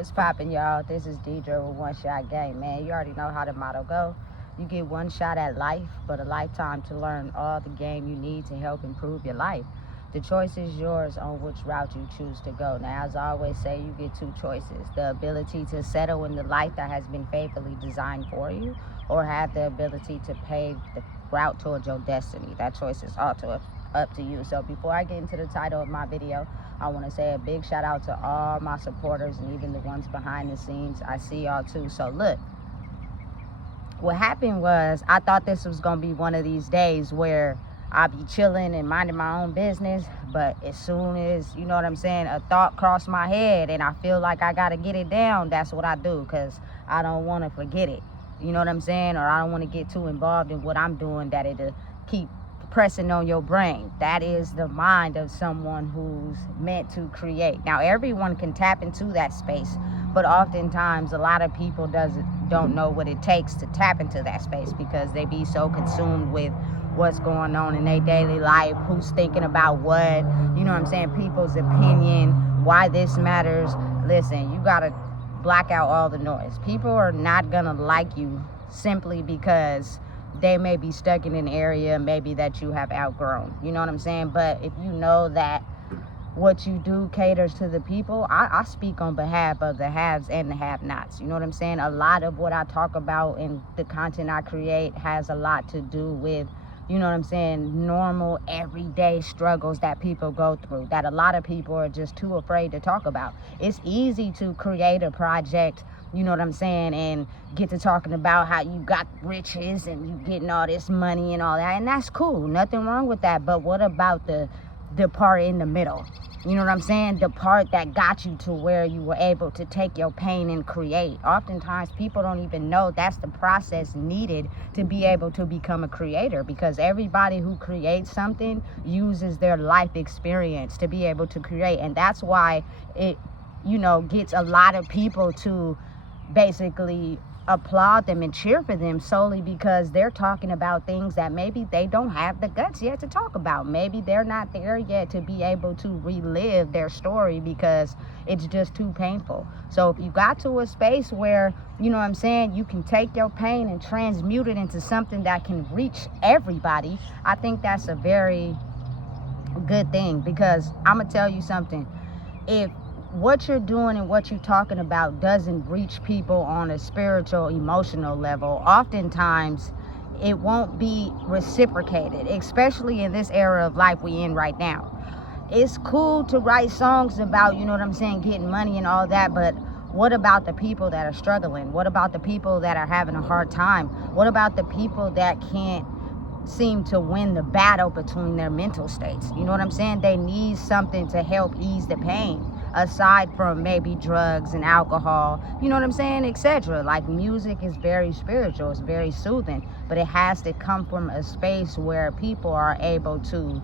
What's poppin', y'all? This is Deidre with One Shot Game, man. You already know how the motto go. You get one shot at life, but a lifetime to learn all the game you need to help improve your life. The choice is yours on which route you choose to go. Now, as I always say, you get two choices. The ability to settle in the life that has been faithfully designed for you, or have the ability to pave the route towards your destiny. That choice is also up to you. So before I get into the title of my video, I want to say a big shout out to all my supporters and even the ones behind the scenes. I see y'all too. So look, what happened was I thought this was going to be one of these days where I'll be chilling and minding my own business, but as soon as, you know what I'm saying, a thought crossed my head and I feel like I got to get it down, that's what I do, because I don't want to forget it. You know what I'm saying? Or I don't want to get too involved in what I'm doing that it'll keep pressing on your brain. That is the mind of someone who's meant to create. Now, everyone can tap into that space, but oftentimes a lot of people don't know what it takes to tap into that space because they be so consumed with what's going on in their daily life, who's thinking about what, you know what I'm saying, people's opinion, why this matters. Listen, you gotta black out all the noise. People are not gonna like you simply because they may be stuck in an area maybe that you have outgrown. You know what I'm saying? But if you know that what you do caters to the people, I speak on behalf of the haves and the have-nots. You know what I'm saying? A lot of what I talk about in the content I create has a lot to do with, you know what I'm saying, normal everyday struggles that people go through that a lot of people are just too afraid to talk about. It's easy to create a project, you know what I'm saying, and get to talking about how you got riches and you getting all this money and all that, and that's cool, nothing wrong with that. But what about the part in the middle? You know what I'm saying? The part that got you to where you were able to take your pain and create. Oftentimes people don't even know that's the process needed to be able to become a creator, because everybody who creates something uses their life experience to be able to create. And that's why it, you know, gets a lot of people to basically applaud them and cheer for them, solely because they're talking about things that maybe they don't have the guts yet to talk about. Maybe they're not there yet to be able to relive their story because it's just too painful. So if you got to a space where, you know what I'm saying, you can take your pain and transmute it into something that can reach everybody, I think that's a very good thing. Because I'm gonna tell you something, if what you're doing and what you're talking about doesn't reach people on a spiritual, emotional level, oftentimes it won't be reciprocated, especially in this era of life we in right now. It's cool to write songs about, you know what I'm saying, getting money and all that, but what about the people that are struggling? What about the people that are having a hard time? What about the people that can't seem to win the battle between their mental states? You know what I'm saying? They need something to help ease the pain, aside from maybe drugs and alcohol, you know what I'm saying, etc. Like, music is very spiritual, it's very soothing, but it has to come from a space where people are able to,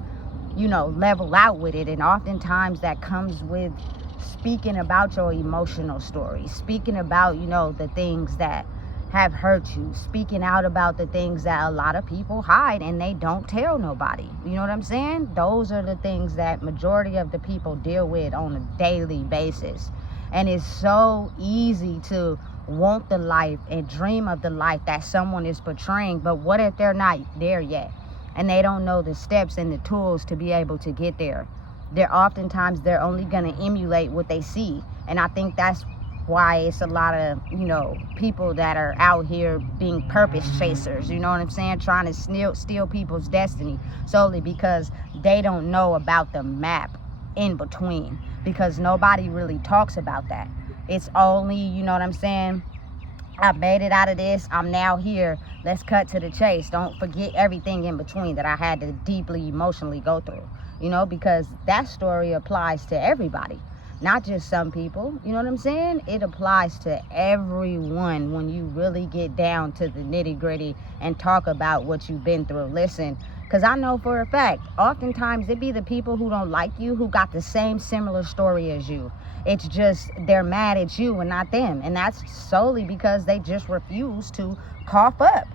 you know, level out with it. And oftentimes that comes with speaking about your emotional story, speaking about, you know, the things that have hurt you, speaking out about the things that a lot of people hide and they don't tell nobody. You know what I'm saying? Those are the things that majority of the people deal with on a daily basis. And it's so easy to want the life and dream of the life that someone is portraying, but what if they're not there yet and they don't know the steps and the tools to be able to get there? They're only going to emulate what they see. And I think that's why it's a lot of, you know, people that are out here being purpose chasers, you know what I'm saying, trying to steal people's destiny, solely because they don't know about the map in between, because nobody really talks about that. It's only, you know what I'm saying, I made it out of this, I'm now here, let's cut to the chase. Don't forget everything in between that I had to deeply emotionally go through, you know, because that story applies to everybody, not just some people. You know what I'm saying? It applies to everyone when you really get down to the nitty-gritty and talk about what you've been through. Listen, because I know for a fact, oftentimes it be the people who don't like you who got the same similar story as you. It's just they're mad at you and not them. And that's solely because they just refuse to cough up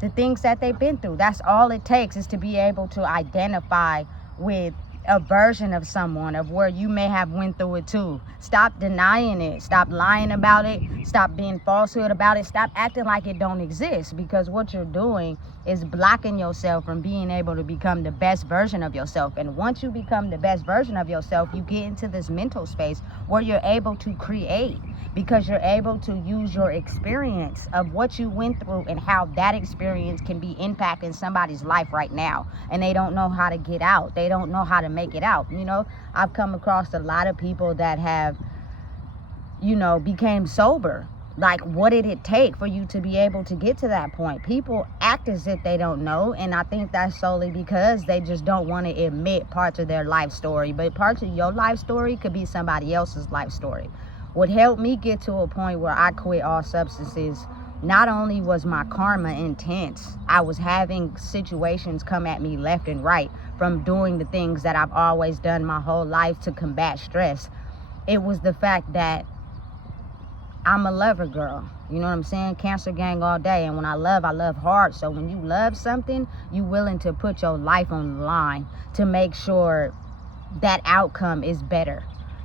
the things that they've been through. That's all it takes, is to be able to identify with a version of someone of where you may have went through it too. Stop denying it. Stop lying about it. Stop being falsehood about it. Stop acting like it don't exist, because what you're doing is blocking yourself from being able to become the best version of yourself. And once you become the best version of yourself, you get into this mental space where you're able to create, because you're able to use your experience of what you went through and how that experience can be impacting somebody's life right now, and they don't know how to get out. They don't know how to make it out. You know, I've come across a lot of people that have, you know, became sober. Like, what did it take for you to be able to get to that point? People act as if they don't know, and I think that's solely because they just don't want to admit parts of their life story. But parts of your life story could be somebody else's life story. What helped me get to a point where I quit all substances, not only was my karma intense, I was having situations come at me left and right from doing the things that I've always done my whole life to combat stress. It was the fact that I'm a lover girl. You know what I'm saying? Cancer gang all day. And when I love hard. So when you love something, you're willing to put your life on the line to make sure that outcome is better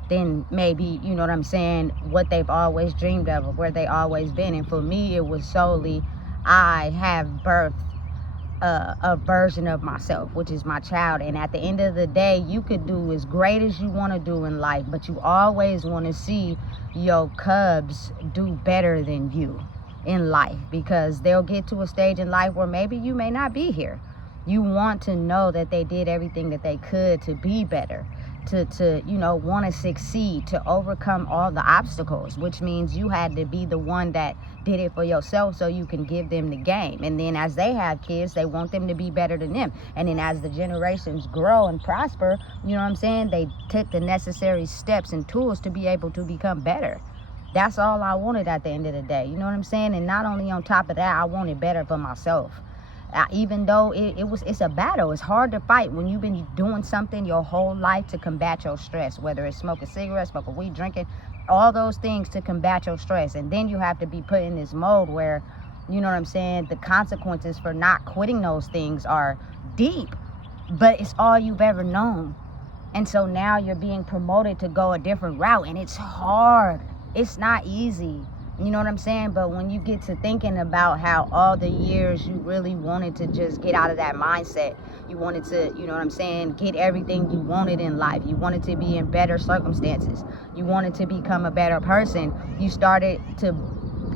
than maybe, you know what I'm saying, what they've always dreamed of or where they always been. And for me, it was solely, I have birthed a version of myself, which is my child. And at the end of the day, you could do as great as you want to do in life, but you always want to see your cubs do better than you in life, because they'll get to a stage in life where maybe you may not be here. You want to know that they did everything that they could to be better, to you know, want to succeed, to overcome all the obstacles, which means you had to be the one that did it for yourself so you can give them the game. And then as they have kids, they want them to be better than them. And then as the generations grow and prosper, you know what I'm saying, they took the necessary steps and tools to be able to become better. That's all I wanted at the end of the day. You know what I'm saying? And not only on top of that, I wanted better for myself. Even though it's a battle. It's hard to fight when you've been doing something your whole life to combat your stress, whether it's smoking cigarettes, smoking weed, drinking, all those things to combat your stress. And then you have to be put in this mode where, you know what I'm saying, the consequences for not quitting those things are deep, but it's all you've ever known. And so now you're being promoted to go a different route, and it's hard. It's not easy. You know what I'm saying? But when you get to thinking about how all the years you really wanted to just get out of that mindset, you wanted to, you know what I'm saying, get everything you wanted in life. You wanted to be in better circumstances. You wanted to become a better person. You started to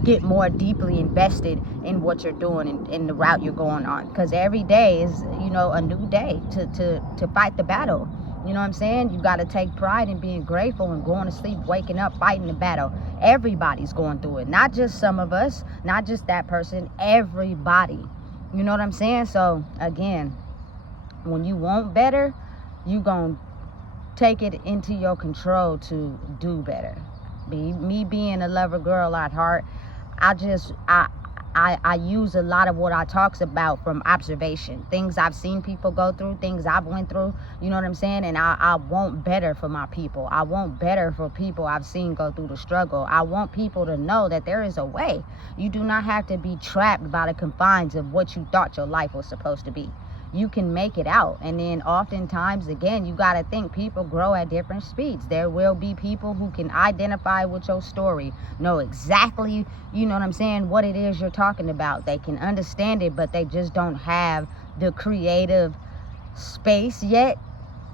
get more deeply invested in what you're doing and the route you're going on. Because every day is, you know, a new day to fight the battle. You know what I'm saying? You got to take pride in being grateful and going to sleep, waking up, fighting the battle. Everybody's going through it. Not just some of us, not just that person, everybody. You know what I'm saying? So, again, when you want better, you going to take it into your control to do better. Me being a lover girl at heart, I use a lot of what I talks about from observation, things I've seen people go through, things I've went through, you know what I'm saying? And I want better for my people. I want better for people I've seen go through the struggle. I want people to know that there is a way. You do not have to be trapped by the confines of what you thought your life was supposed to be. You can make it out. And then oftentimes, again, you got to think people grow at different speeds. There will be people who can identify with your story, know exactly, you know what I'm saying, what it is you're talking about. They can understand it, but they just don't have the creative space yet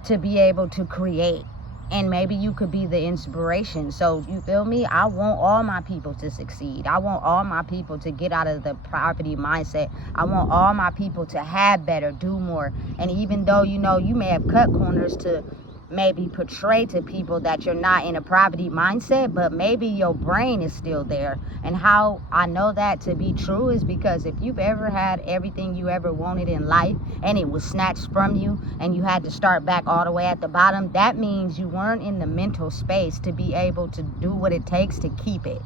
to be able to create. And maybe you could be the inspiration. So, you feel me? I want all my people to succeed. I want all my people to get out of the poverty mindset. I want all my people to have better, do more. And even though, you know, you may have cut corners to maybe portray to people that you're not in a poverty mindset, but maybe your brain is still there. And how I know that to be true is because if you've ever had everything you ever wanted in life and it was snatched from you and you had to start back all the way at the bottom, that means you weren't in the mental space to be able to do what it takes to keep it.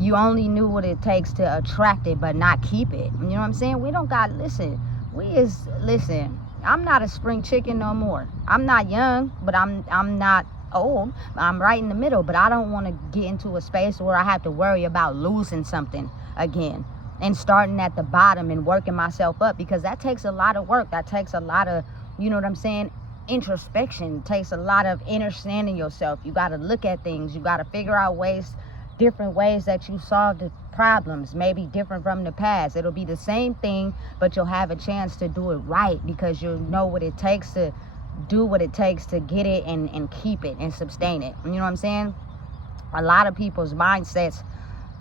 You only knew what it takes to attract it but not keep it. You know what I'm saying? We don't got, listen, I'm not a spring chicken no more. I'm not young, but I'm not old. I'm right in the middle, but I don't want to get into a space where I have to worry about losing something again and starting at the bottom and working myself up, because that takes a lot of work. That takes a lot of, you know what I'm saying, introspection. It takes a lot of understanding yourself. You got to look at things. You got to figure out different ways that you solve the problems, maybe different from the past. It'll be the same thing, but you'll have a chance to do it right, because you'll know what it takes to do what it takes to get it and keep it and sustain it. You know what I'm saying? A lot of people's mindsets,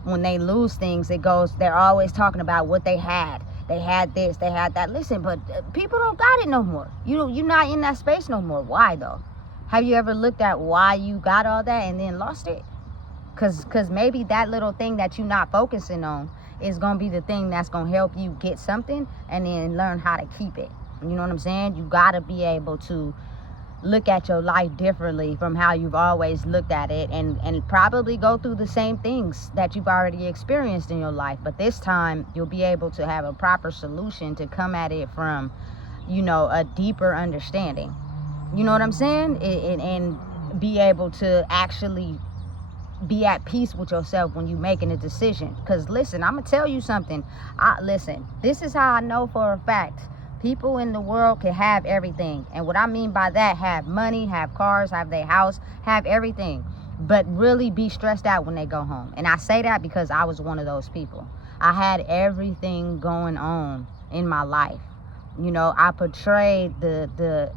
when they lose things, they're always talking about what they had. They had this, they had that. Listen, but people don't got it no more. You're not in that space no more. Why though? Have you ever looked at why you got all that and then lost it? Because maybe that little thing that you're not focusing on is going to be the thing that's going to help you get something and then learn how to keep it. You know what I'm saying? You got to be able to look at your life differently from how you've always looked at it, and probably go through the same things that you've already experienced in your life. But this time, you'll be able to have a proper solution to come at it from, a deeper understanding. You know what I'm saying? And be able to actually be at peace with yourself when you're making a decision. Because listen, I'm gonna tell you something. Listen, this is how I know for a fact people in the world can have everything. And what I mean by that, have money, have cars, have their house, have everything, but really be stressed out when they go home. And I say that because I was one of those people. I had everything going on in my life. I portrayed the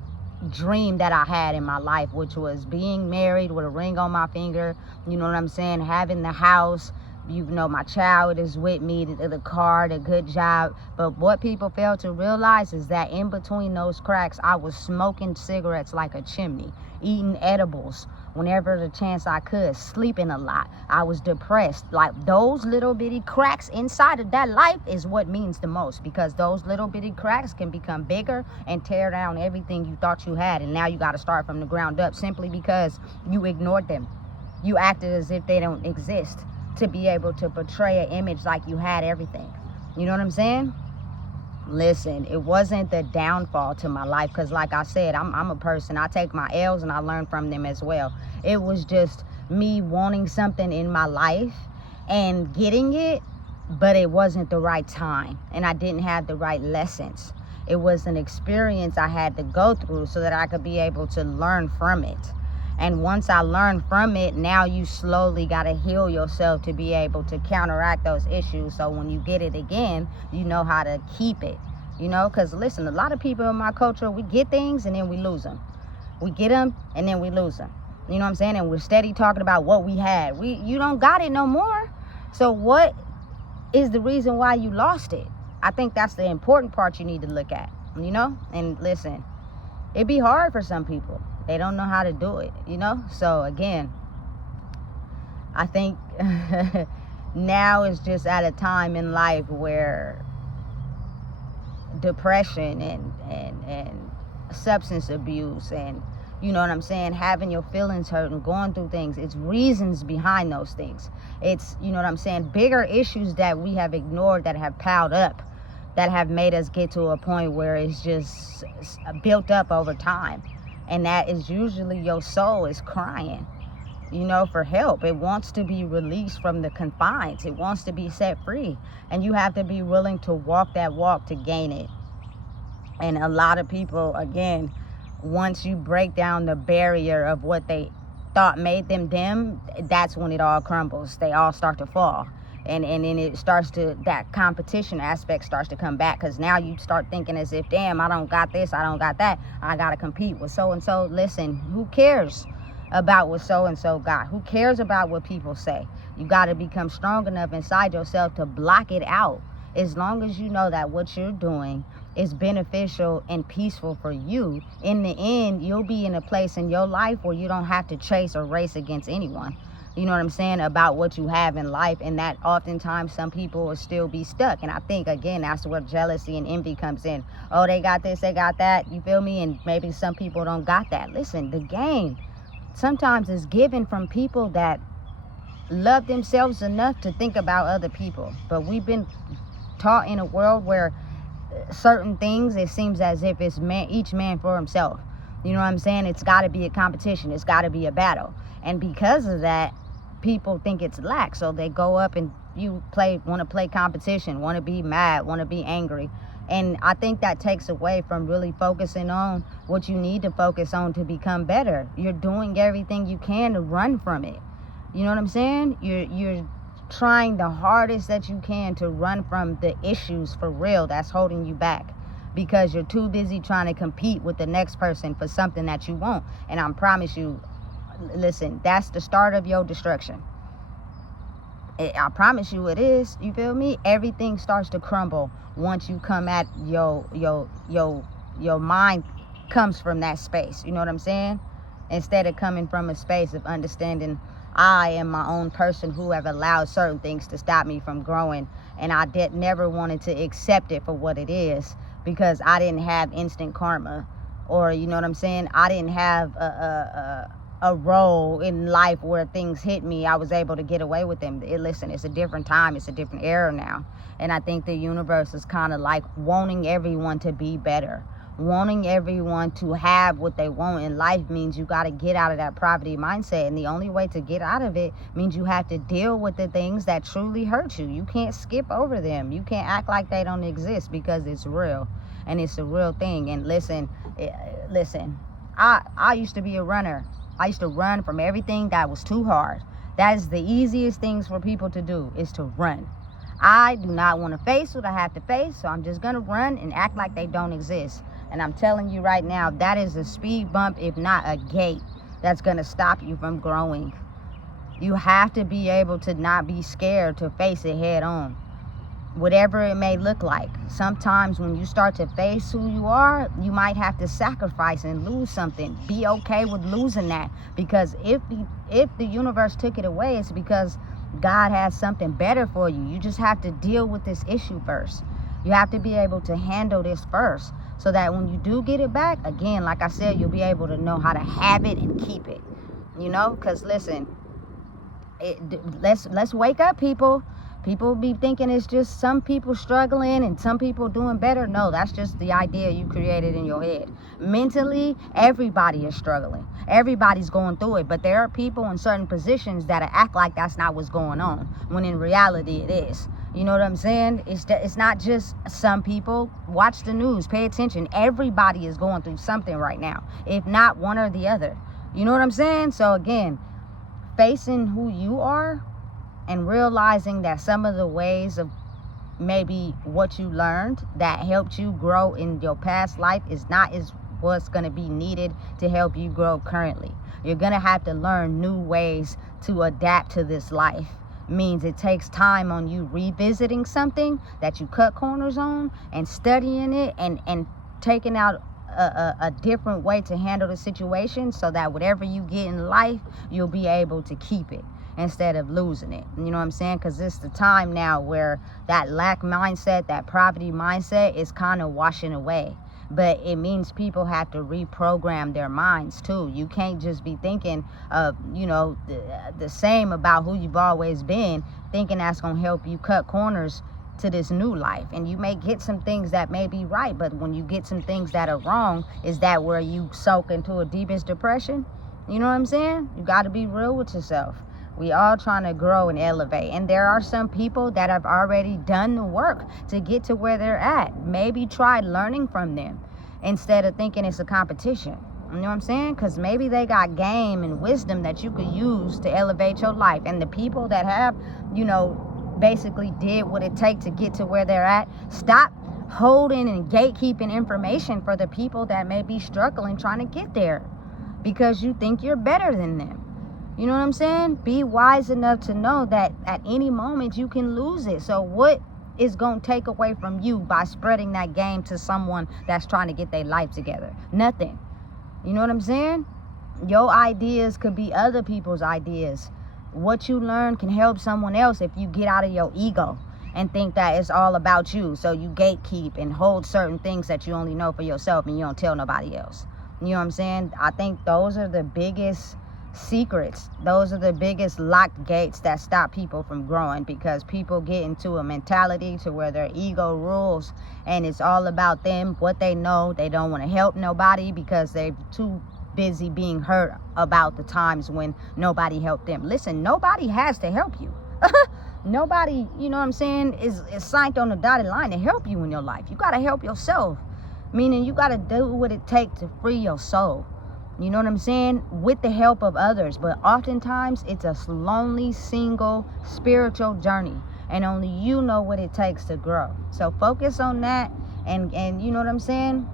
dream that I had in my life, which was being married with a ring on my finger, you know what I'm saying, having the house, my child is with me, the car, the good job. But what people fail to realize is that in between those cracks, I was smoking cigarettes like a chimney, eating edibles whenever the chance I could, sleeping a lot. I was depressed. Like, those little bitty cracks inside of that life is what means the most, because those little bitty cracks can become bigger and tear down everything you thought you had. And now you got to start from the ground up, simply because you ignored them. You acted as if they don't exist, to be able to portray an image like you had everything. You know what I'm saying? Listen, it wasn't the downfall to my life, because like I said, I'm a person, I take my L's and I learn from them as well. It was just me wanting something in my life and getting it, but it wasn't the right time, and I didn't have the right lessons. It was an experience I had to go through so that I could be able to learn from it. And once I learned from it, now you slowly got to heal yourself to be able to counteract those issues. So when you get it again, you know how to keep it. Because listen, a lot of people in my culture, we get things and then we lose them. We get them and then we lose them. You know what I'm saying? And we're steady talking about what we had. You don't got it no more. So what is the reason why you lost it? I think that's the important part you need to look at, And listen, it'd be hard for some people. They don't know how to do it, So again, I think now is just at a time in life where depression and substance abuse and, having your feelings hurt and going through things, it's reasons behind those things. It's, bigger issues that we have ignored, that have piled up, that have made us get to a point where it's just built up over time. And that is usually your soul is crying, for help. It wants to be released from the confines. It wants to be set free. And you have to be willing to walk that walk to gain it. And a lot of people, again, once you break down the barrier of what they thought made them, that's when it all crumbles. They all start to fall. And then it starts to, that competition aspect starts to come back, because now you start thinking as if, damn, I don't got this, I don't got that, I got to compete with so-and-so. Listen, who cares about what so-and-so got? Who cares about what people say? You got to become strong enough inside yourself to block it out. As long as you know that what you're doing is beneficial and peaceful for you, in the end, you'll be in a place in your life where you don't have to chase or race against anyone. You know what I'm saying, about what you have in life. And that oftentimes some people will still be stuck. And I think, again, that's where jealousy and envy comes in. Oh, they got this, they got that, you feel me? And maybe some people don't got that. Listen, the game sometimes is given from people that love themselves enough to think about other people. But we've been taught in a world where certain things, it seems as if it's each man for himself. You know what I'm saying? It's got to be a competition. It's got to be a battle. And because of that, people think it's lack. So they go up and want to play competition, want to be mad, want to be angry. And I think that takes away from really focusing on what you need to focus on to become better. You're doing everything you can to run from it. You know what I'm saying? You're trying the hardest that you can to run from the issues for real that's holding you back, because you're too busy trying to compete with the next person for something that you want. And I promise you, listen, that's the start of your destruction. I promise you it is. You feel me? Everything starts to crumble once you come at your mind comes from that space. You know what I'm saying? Instead of coming from a space of understanding, I am my own person who have allowed certain things to stop me from growing, and I never wanted to accept it for what it is, because I didn't have instant karma, or you know what I'm saying? I didn't have a role in life where things hit me. I was able to get away with them. Listen, it's a different time. It's a different era now. And I think the universe is kind of like wanting everyone to be better. Wanting everyone to have what they want in life means you got to get out of that poverty mindset. And the only way to get out of it means you have to deal with the things that truly hurt you. You can't skip over them. You can't act like they don't exist, because it's real. And it's a real thing. And listen, I used to be a runner. I used to run from everything that was too hard. That is the easiest things for people to do, is to run. I do not want to face what I have to face, so I'm just going to run and act like they don't exist. And I'm telling you right now, that is a speed bump, if not a gate, that's going to stop you from growing. You have to be able to not be scared to face it head on, whatever it may look like. Sometimes when you start to face who you are, you might have to sacrifice and lose something. Be okay with losing that, because if the universe took it away, it's because God has something better for you. You just have to deal with this issue first. You have to be able to handle this first, so that when you do get it back, again, like I said, you'll be able to know how to have it and keep it. You know, because listen, let's wake up, people. People be thinking it's just some people struggling and some people doing better. No, that's just the idea you created in your head. Mentally, everybody is struggling. Everybody's going through it. But there are people in certain positions that act like that's not what's going on, when in reality it is. You know what I'm saying? It's not just some people. Watch the news. Pay attention. Everybody is going through something right now, if not one or the other. You know what I'm saying? So again, facing who you are and realizing that some of the ways of maybe what you learned that helped you grow in your past life is what's going to be needed to help you grow currently. You're going to have to learn new ways to adapt to this life. Means it takes time on you revisiting something that you cut corners on, and studying it, and taking out a different way to handle the situation, so that whatever you get in life, you'll be able to keep it instead of losing it. You know what I'm saying? Because it's the time now where that lack mindset, that poverty mindset is kind of washing away. But it means people have to reprogram their minds too. You can't just be thinking of, the same about who you've always been, thinking that's going to help you cut corners to this new life. And you may get some things that may be right, but when you get some things that are wrong, is that where you soak into a deepest depression? You know what I'm saying? You got to be real with yourself. We all trying to grow and elevate. And there are some people that have already done the work to get to where they're at. Maybe try learning from them instead of thinking it's a competition. You know what I'm saying? Because maybe they got game and wisdom that you could use to elevate your life. And the people that have, basically did what it takes to get to where they're at, stop holding and gatekeeping information for the people that may be struggling trying to get there, because you think you're better than them. You know what I'm saying? Be wise enough to know that at any moment you can lose it. So what is going to take away from you by spreading that game to someone that's trying to get their life together? Nothing. You know what I'm saying? Your ideas could be other people's ideas. What you learn can help someone else if you get out of your ego and think that it's all about you. So you gatekeep and hold certain things that you only know for yourself and you don't tell nobody else. You know what I'm saying? I think those are the biggest secrets. Those are the biggest locked gates that stop people from growing, because people get into a mentality to where their ego rules and it's all about them, what they know. They don't want to help nobody because they're too busy being hurt about the times when nobody helped them. Listen, nobody has to help you. Nobody, you know what I'm saying, is signed on the dotted line to help you in your life. You got to help yourself, meaning you got to do what it takes to free your soul. You know what I'm saying? With the help of others. But oftentimes it's a lonely, single, spiritual journey. And only you know what it takes to grow. So focus on that. And you know what I'm saying?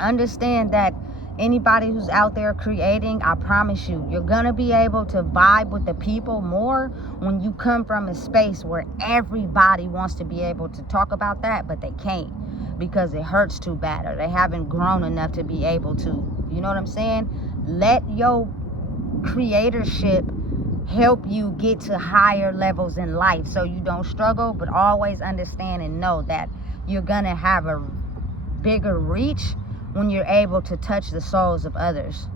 Understand that anybody who's out there creating, I promise you, you're going to be able to vibe with the people more when you come from a space where everybody wants to be able to talk about that, but they can't because it hurts too bad or they haven't grown enough to be able to. You know what I'm saying? Let your creatorship help you get to higher levels in life so you don't struggle, but always understand and know that you're going to have a bigger reach when you're able to touch the souls of others.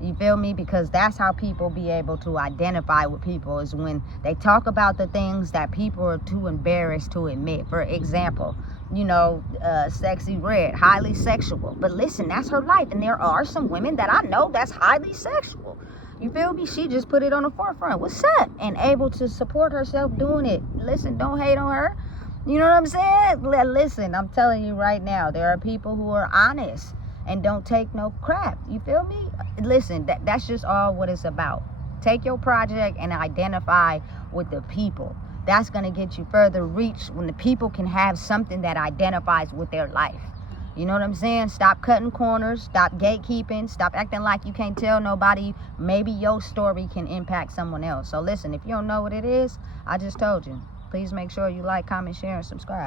You feel me? Because that's how people be able to identify with people, is when they talk about the things that people are too embarrassed to admit. For example, you know, Sexy Red, highly sexual. But listen, that's her life. And there are some women that I know that's highly sexual. You feel me? She just put it on the forefront. What's up? And able to support herself doing it. Listen, don't hate on her. You know what I'm saying? Listen, I'm telling you right now, there are people who are honest and don't take no crap. You feel me? Listen, that's just all what it's about. Take your project and identify with the people. That's going to get you further reach when the people can have something that identifies with their life. You know what I'm saying? Stop cutting corners. Stop gatekeeping. Stop acting like you can't tell nobody. Maybe your story can impact someone else. So listen, if you don't know what it is, I just told you. Please make sure you like, comment, share, and subscribe.